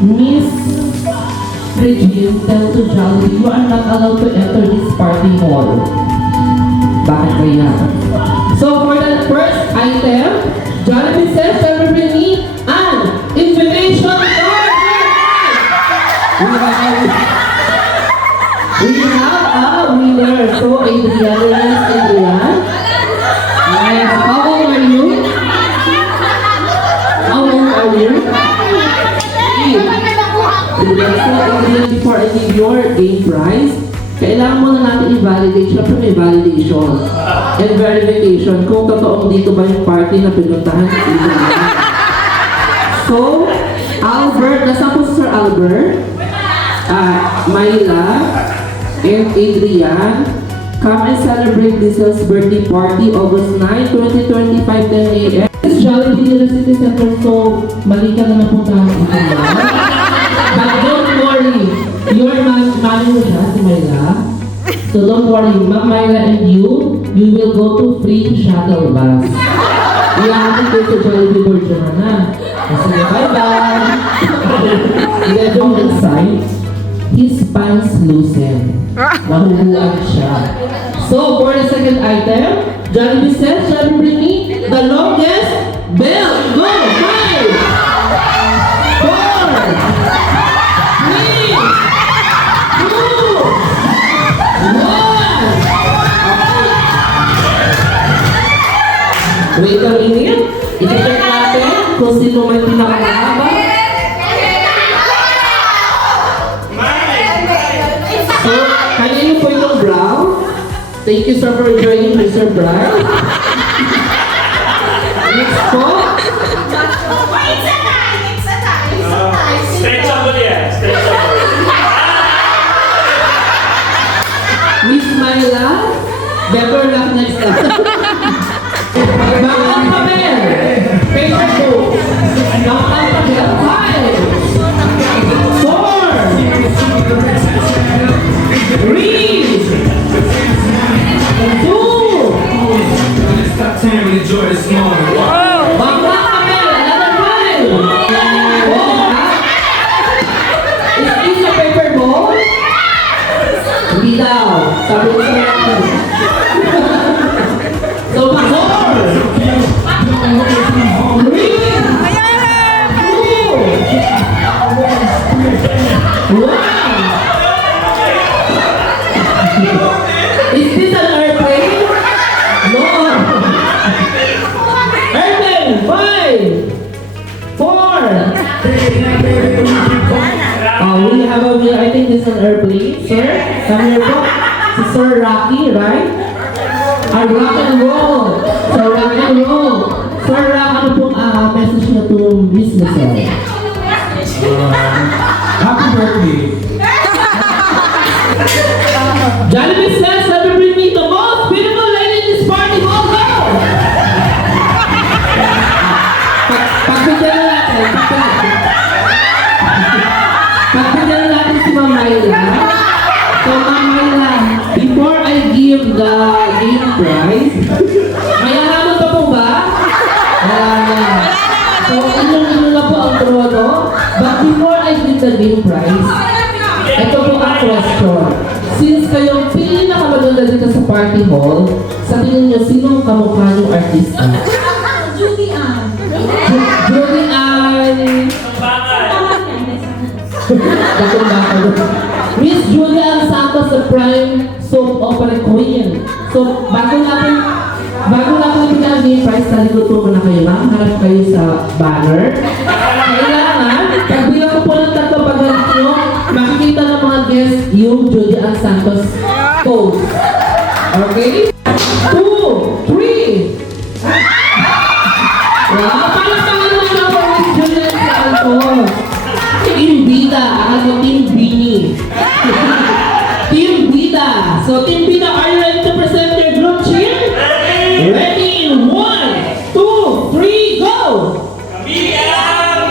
Miss Regine, tell to Jollibee, you are not allowed to enter this party hall. Bakit kaya? So for the first item, Jollibee says celebrate me an invitation card. We have a winner. So Adrian. Yes, how old are you? How old are you? Before I give your game prize, kailangan muna natin i-validate. Siyempre may validation and verification kung totoong dito ba yung party na pinuntahan sa Adrian. So, Albert, nasa po si Sir Albert? Myla and Adrian, come and celebrate Lizel's birthday party August 9, 2025, 10 a.m. This is Jollibee Manila City Center, so mali ka na napuntahan sa kanya. But don't worry, your mami mo siya, si Myla. So don't worry, Ma'am Myla and you will go to free shuttle bus. Iyahatid kayo sa Jollibee Virgin na. Sige, bye-bye! Medyo inside, his pants loosened. Mahuhuan siya. So, for the second item, Jollibee says, shall we bring me the longest bell? Go! 5, 4, 3, 2, 1. Wait a minute. I-check natin kung sino may pinakamahaba. So, kanino po itong brown? Thank you sir for joining Mr. Brown. Next po. It's a tie. Stretchable yan. Stretchable. Miss Myla, better luck next time. Bakang papel. Paper book. Bakang papel. 5, 4, 3, 2, Stop time and enjoy this moment. bakang papel. Another 5. Is this a paper ball? Hindi daw. Sabi ko sa mga. So, 4, 3, 2, 1. Is this an airplane? No. Airplane. 5, 4. We have a wheel. I think this is an airplane. Sir, come here po. Si Sir Rocky, right? Rock and roll. So rock and roll. Sir Rock, ano pong message niyo to Miss Lizelle? Happy birthday. Jollibee says, let me bring me the most beautiful lady in this party. Go, go! Pagbigyan na natin. Pagbigyan na natin si Ma'am Myla. So, Ma'am Myla, before I give the game prize, may alaman pa po ba? Wala na. So, inyong na po ang trono. But before I give the game prize, ito po ang question. Since kayong pinakamaganda dito sa party hall, sa tingin niyo, sino ang kamukha niyong artista? Judy Ann. Judy Ann! Miss Judy Ann Santos, the prime soap opera queen. So, bago natin ibigay ang game prize, talikod po muna kayo, ma'am. Harap kayo sa banner. Kailangan, pagbilang ko po ng tatlo pagalit nyo, makikita ng mga guests yung Judy Ann Santos pose. Okay? 2, 3. Wow, palakpakan mo na po Miss Judy Ann Santos. Team Bida, ako Team Bini. Team Bida. So, Team Bida, are you ready to present your group cheer? Ready in 1, 2, 3, go! Bida!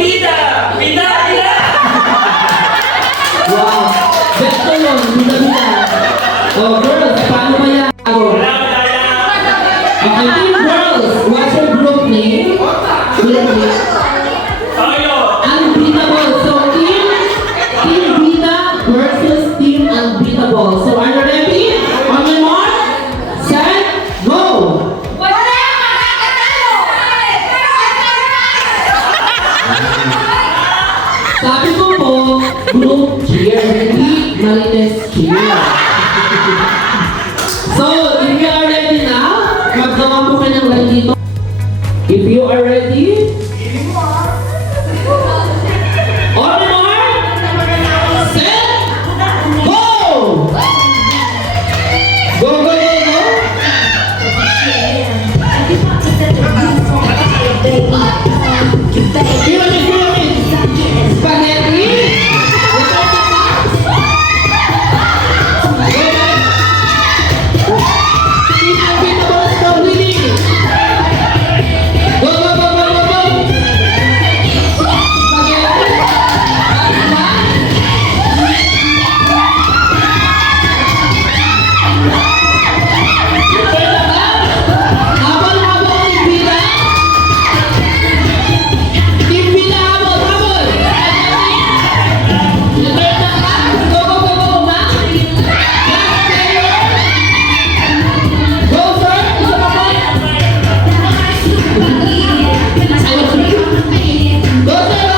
Bida! Bida! Bida! Wow! Beto yun, Bida-Bida. Oh, girls, paano ba yan? Okay, team girls, what's your group name? Group name? Tayo! Unbeatable. So, team Sabi ko po, group cheer, hindi Marines cheer. So, if you are ready now, maggawa po kayo ng line dito. If you are ready, on the mark, set, go! Go, go, go, go! Pyramid! Spaghetti! Kita mo sa pili! Go, go, go, go, go, go! Spaghetti! Habol, habol, timpila! Timpila, habol, habol! Return na ka! Go, go, go, go! Last player! Go, sir! Isa pa po! Go, sir!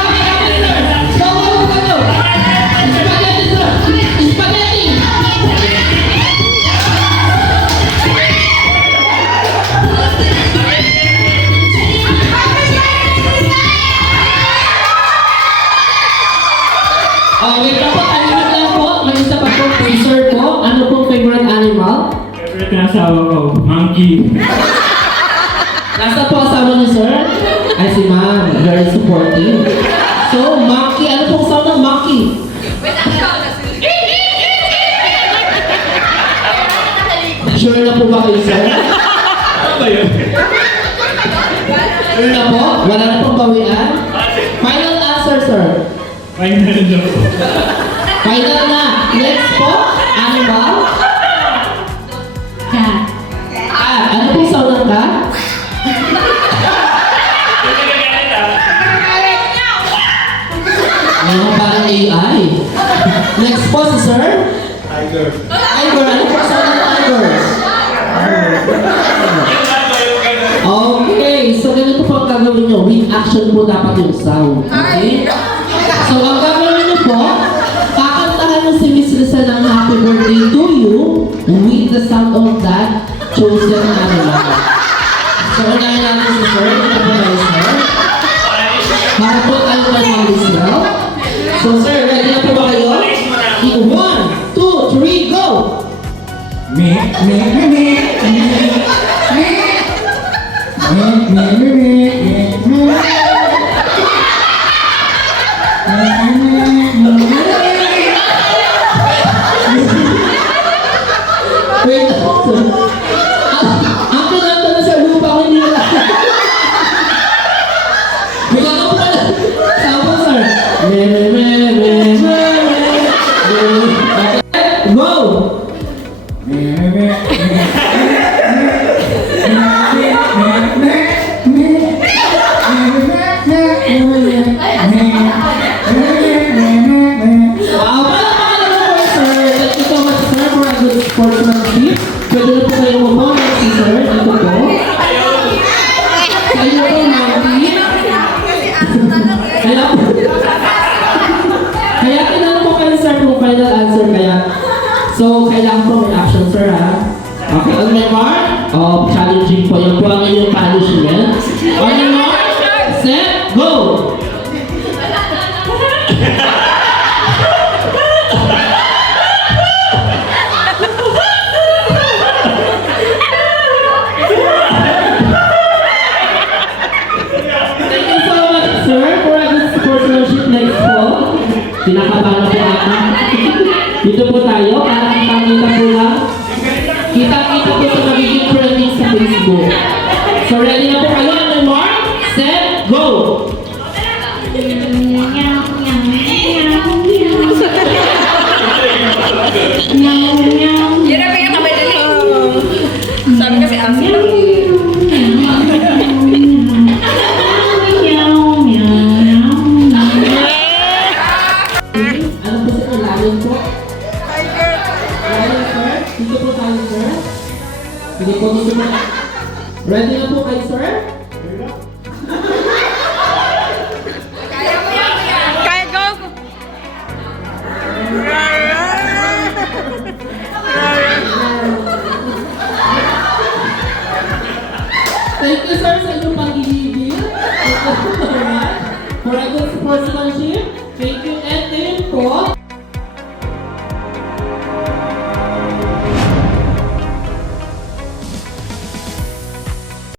Go, go, go, go, go! Spaghetti, sir! Spaghetti! Wait lang po, animal lang po. May isa pa po, sir po. Ano pong favorite animal? Favorite na asawa ko, monkey. Nasa po asawa niyo, sir? Ay, si ma'am. Very supportive. So, monkey. Ano pong sound ng monkey? Sure na po ba kayo, sir? Ano ba yun? Sure na po? Wala na pong bawian? Final answer, sir. Final na po. Final na. Next po, animal. Cat. Ano pong sound ng cat? Hindi ka galit ah. Ano, parang AI. Next po, si sir. Tiger. Tiger. Ano pong sound ng tiger? Yung ano, yung gano'n. Okay, so ganito po ang gagawin nyo. With action po dapat yung sound. Okay? So ang gagawin nyo po, kakantahan nyo si Miss Lisa ng happy birthday to you with the sound of that chosen animal. So unahin natin si Sir. Ito po tayo, Sir. Para po tayo kay Ma'am Lizelle. So Sir, ready na po ba kayo? In 1, 2, 3, go! Me, me, me, me, me, me. Me, me, me, me, me, me. Wait, sir. Ang kinanta na sa lupa ko hindi nila. Bigyan ko pala. Sabo, sir. Me, me, me, me, me, me, me. Go! Me, me, me, me. Wow, palakpakan naman po, sir. Thank you so much, sir, for a good sportsmanship. Pwede na po kayo umunod, si sir. Dito po. Kayo po, Monkey. Kaya tinanong po kayo, sir, kung final answer kaya. So, kailangan po may action, sir, ha? Okay, on my mark. Oh, challenging po. Yan po ang inyong punishment. On your mark, set, go! Thank you so much, sir, for a good sportsmanship. Next po. Kinakabahan na po ako. Dito po tayo, para kitang-kita po lang. Kita-kita po sa magiging trending sa Facebook. So, ready na po kayo? On your mark, set, go! Yun ang pinakamadali. Sabi kasi asin lang. Ano po sa ilalim po? Lion, sir? Dito po tayo, sir? Hindi po dito po. Ready na po kayo, sir? Kaya mo yan. Kaya go, you, sir. Thank you